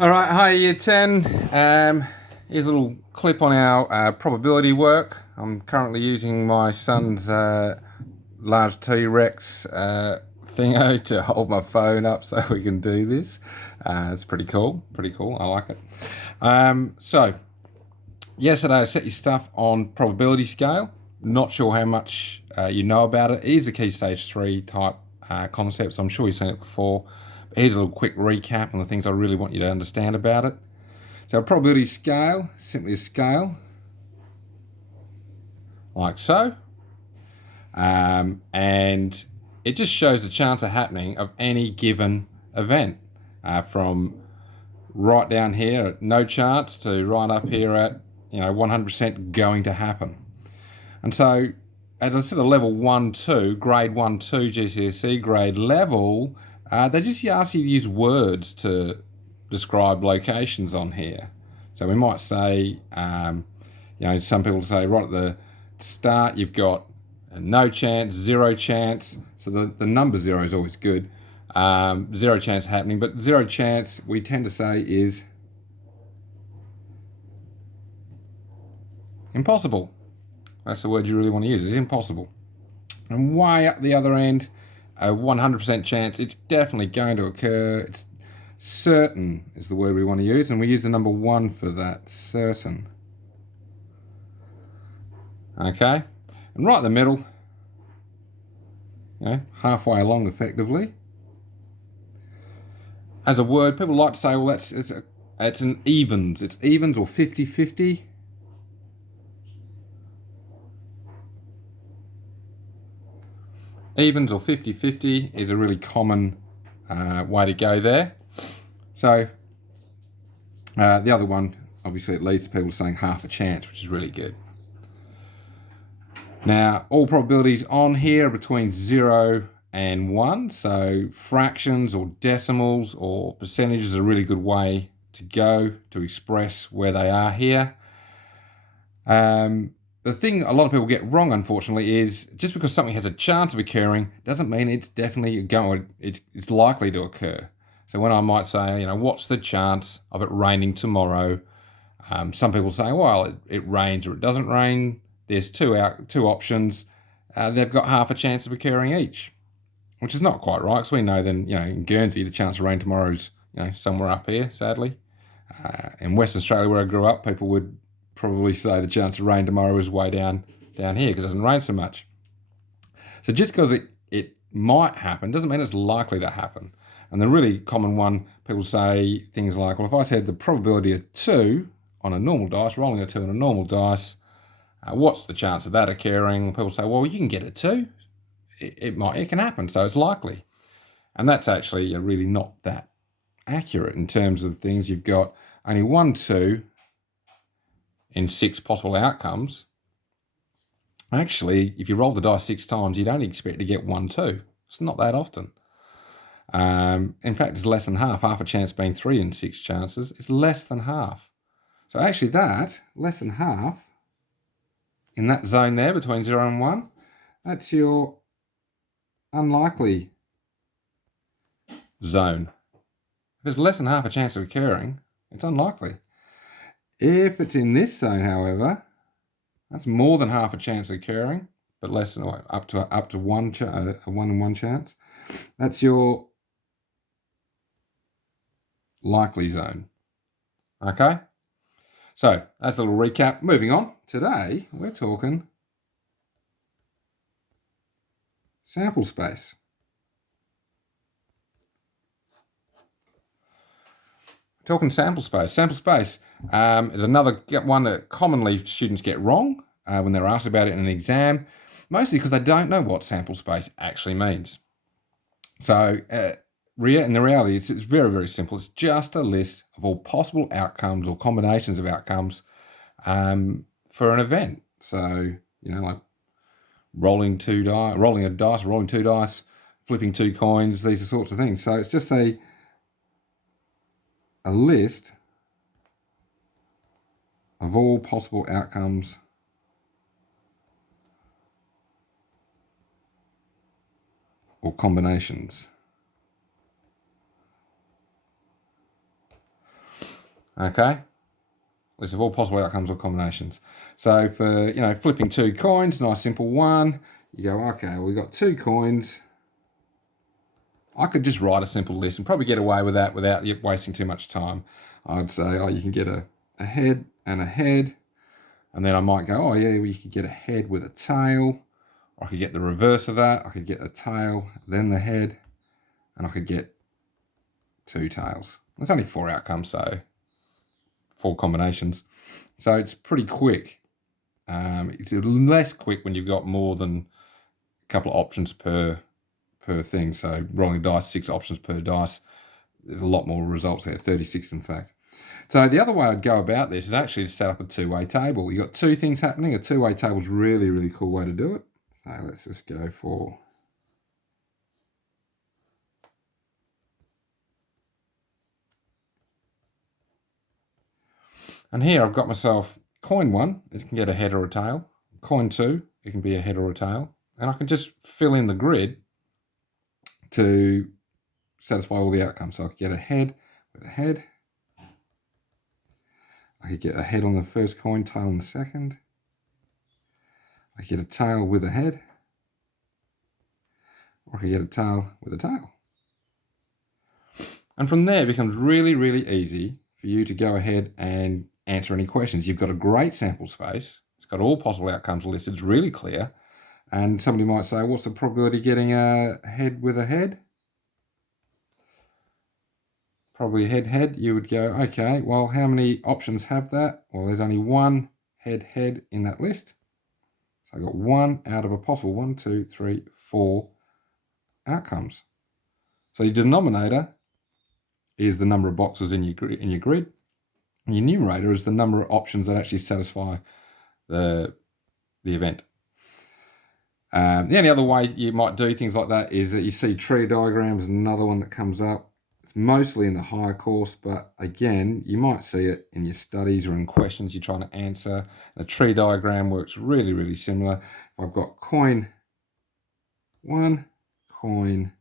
All right, hi Year 10. Here's a little clip on our probability work. I'm currently using my son's large T-Rex thingo to hold my phone up so we can do this. It's pretty cool, I like it. So, yesterday I set your stuff on probability scale. Not sure how much you know about it. It is a key stage 3 type concept, so I'm sure you've seen it before. But here's a little quick recap on the things I really want you to understand about it. So a probability scale, simply a scale, like so. And it just shows the chance of happening of any given event, from right down here at no chance to right up here at 100% going to happen. And so at a sort of level 1, 2, grade 1, 2 GCSE grade level, they just ask you to use words to describe locations on here. So we might say, some people say right at the start you've got no chance, 0 chance. So the number 0 is always good. 0 chance happening, but 0 chance we tend to say is impossible. That's the word you really want to use. It's impossible. And way up the other end, a 100% chance it's definitely going to occur. It's certain is the word we want to use, and we use the number 1 for that, certain. Okay, and right in the middle, halfway along effectively. As a word, people like to say, well, it's an evens. It's evens or 50-50. Evens or 50-50 is a really common way to go there. So the other one, obviously, it leads to people saying half a chance, which is really good. Now, all probabilities on here are between 0 and 1, so fractions or decimals or percentages are a really good way to go to express where they are here. The thing a lot of people get wrong, unfortunately, is just because something has a chance of occurring doesn't mean it's definitely it's likely to occur. So when I might say, what's the chance of it raining tomorrow? Some people say, well, it rains or it doesn't rain. There's two options. They've got half a chance of occurring each, which is not quite right, because we know then, in Guernsey, the chance of rain tomorrow is, somewhere up here, sadly. In Western Australia, where I grew up, people would probably say the chance of rain tomorrow is way down here because it doesn't rain so much. So just because it might happen doesn't mean it's likely to happen. And the really common one, people say things like, well, if I said the probability of 2 on a normal dice, rolling a 2 on a normal dice, what's the chance of that occurring? People say, well, you can get a 2. It can happen, so it's likely. And that's actually really not that accurate in terms of things. You've got only 1 2 in 6 possible outcomes. Actually, if you roll the dice 6 times, you don't expect to get 1 2. It's not that often. In fact, it's less than half. Half a chance being 3 in 6 chances. It's less than half. So actually that, less than half, in that zone there between 0 and 1, that's your unlikely zone. If there's less than half a chance of occurring, it's unlikely. If it's in this zone, however, that's more than half a chance of occurring, but less than up to a 1 in 1 chance. That's your likely zone. Okay? So that's a little recap. Moving on. Today, we're talking sample space. Talking sample space. Sample space is another one that commonly students get wrong when they're asked about it in an exam, mostly because they don't know what sample space actually means. So in the reality, it's very, very simple. It's just a list of all possible outcomes or combinations of outcomes for an event. So, like rolling a dice, rolling 2 dice, flipping 2 coins, these are sorts of things. So it's just a list of all possible outcomes or combinations. Okay, list of all possible outcomes or combinations. So for, flipping 2 coins, nice simple one, you go, okay, we've got 2 coins. I could just write a simple list and probably get away with that without wasting too much time. I'd say, you can get a head and a head. And then I might go, well, you could get a head with a tail. Or I could get the reverse of that. I could get the tail, then the head, and I could get 2 tails. There's only 4 outcomes, so 4 combinations. So it's pretty quick. It's less quick when you've got more than a couple of options per thing. So rolling dice, 6 options per dice. There's a lot more results there, 36 in fact. So the other way I'd go about this is actually to set up a 2-way table. You've got 2 things happening. A 2-way table is really, really cool way to do it. So let's just go for... And here I've got myself coin 1, it can get a head or a tail. Coin 2, it can be a head or a tail. And I can just fill in the grid to satisfy all the outcomes. So I could get a head with a head. I could get a head on the first coin, tail on the second. I could get a tail with a head. Or I could get a tail with a tail. And from there it becomes really, really easy for you to go ahead and answer any questions. You've got a great sample space. It's got all possible outcomes listed. It's really clear. And somebody might say, what's the probability of getting a head with a head? Probably head. You would go, okay, well, how many options have that? Well, there's only 1 head in that list. So I got 1 out of a possible 1, 2, 3, 4 outcomes. So your denominator is the number of boxes in your grid. And your numerator is the number of options that actually satisfy the event. The only other way you might do things like that is that you see tree diagrams, another one that comes up. It's mostly in the higher course, but again, you might see it in your studies or in questions you're trying to answer. The tree diagram works really, really similar. If I've got coin 1, coin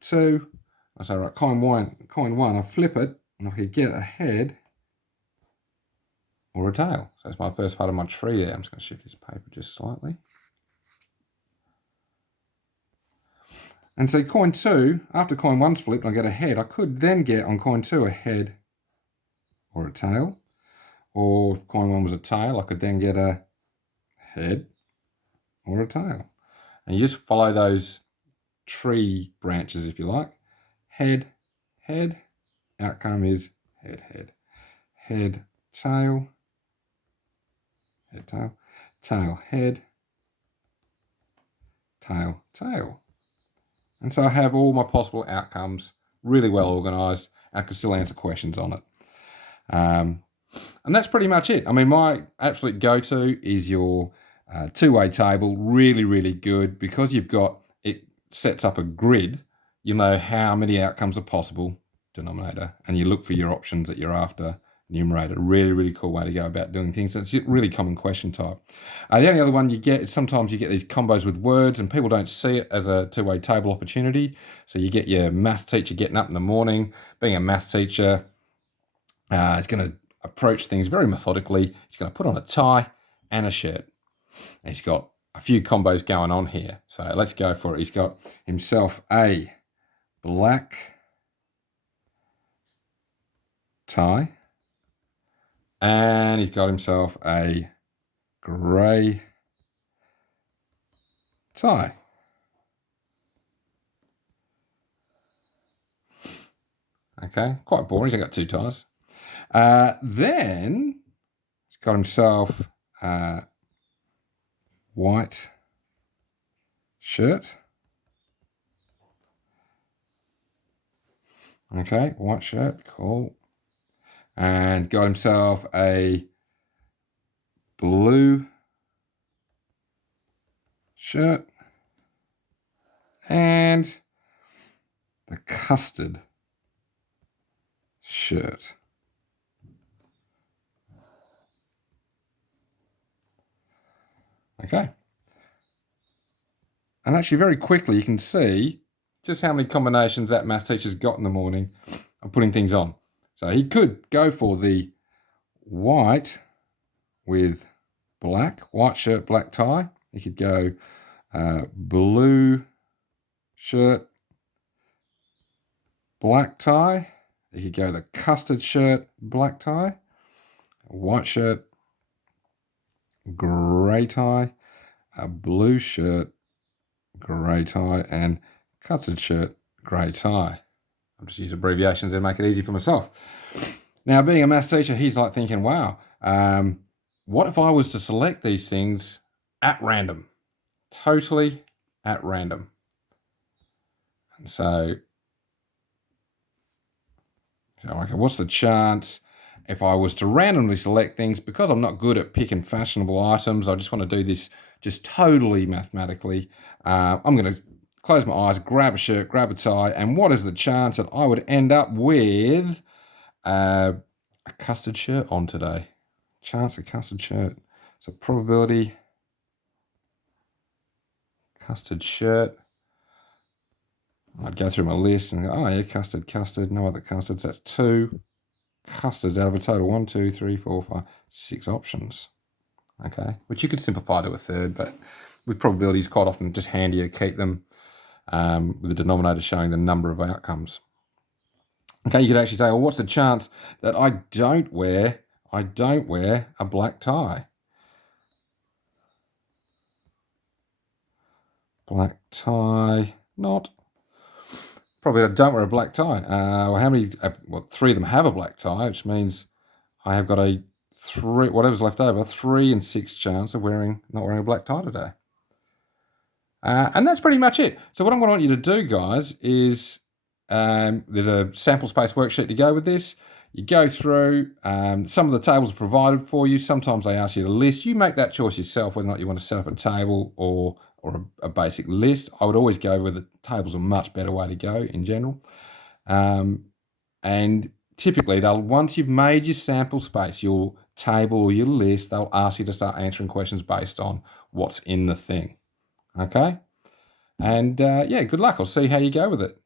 2, I say, right, coin 1, I flip it, and I could get a head or a tail. So that's my first part of my tree there. I'm just going to shift this paper just slightly. And so coin 2, after coin 1's flipped, I get a head. I could then get on coin 2 a head or a tail. Or if coin 1 was a tail, I could then get a head or a tail. And you just follow those tree branches, if you like. Head, head, outcome is head, head. Head, tail, head, tail, tail, head, tail, tail. And so I have all my possible outcomes really well organized. I can still answer questions on it. And that's pretty much it. I mean, my absolute go-to is your 2-way table. Really, really good because it sets up a grid. You know how many outcomes are possible, denominator, and you look for your options that you're after, numerator. Really, really cool way to go about doing things. It's a really common question type. The only other one you get is sometimes you get these combos with words and people don't see it as a 2-way table opportunity. So you get your math teacher getting up in the morning, being a math teacher, is going to approach things very methodically. He's going to put on a tie and a shirt. And he's got a few combos going on here. So let's go for it. He's got himself a black tie. And he's got himself a grey tie. Okay, quite boring. He's got 2 ties. Then he's got himself a white shirt. Okay, white shirt, cool. And got himself a blue shirt and the custard shirt. Okay. And actually very quickly you can see just how many combinations that math teacher's got in the morning of putting things on. So he could go for the white with black, white shirt, black tie. He could go blue shirt, black tie. He could go the custard shirt, black tie, white shirt, grey tie, a blue shirt, grey tie, and custard shirt, grey tie. I'll just use abbreviations and make it easy for myself. Now, being a maths teacher, he's like thinking, wow, what if I was to select these things at random? Totally at random. And so, okay, what's the chance if I was to randomly select things? Because I'm not good at picking fashionable items, I just want to do this just totally mathematically. I'm going to close my eyes, grab a shirt, grab a tie, and what is the chance that I would end up with a custard shirt on today? Chance of custard shirt. So probability, custard shirt. I'd go through my list and go, oh yeah, custard, no other custards. That's 2 custards out of a total 1, 2, 3, 4, 5, 6 options. Okay, which you could simplify to a third, but with probabilities, quite often just handier to keep them with the denominator showing the number of outcomes. Okay, you could actually say, well, what's the chance that I don't wear a black tie? Black tie, not. Probably I don't wear a black tie. Well, how many? Well, 3 of them have a black tie, which means I have got a 3, whatever's left over, 3 in 6 chance of not wearing a black tie today. And that's pretty much it. So what I'm going to want you to do, guys, is there's a sample space worksheet to go with this. You go through, some of the tables are provided for you. Sometimes they ask you to list. You make that choice yourself whether or not you want to set up a table or a basic list. I would always go with the tables, a much better way to go in general. And typically, once you've made your sample space, your table or your list, they'll ask you to start answering questions based on what's in the thing. Okay? And yeah, good luck. I'll see how you go with it.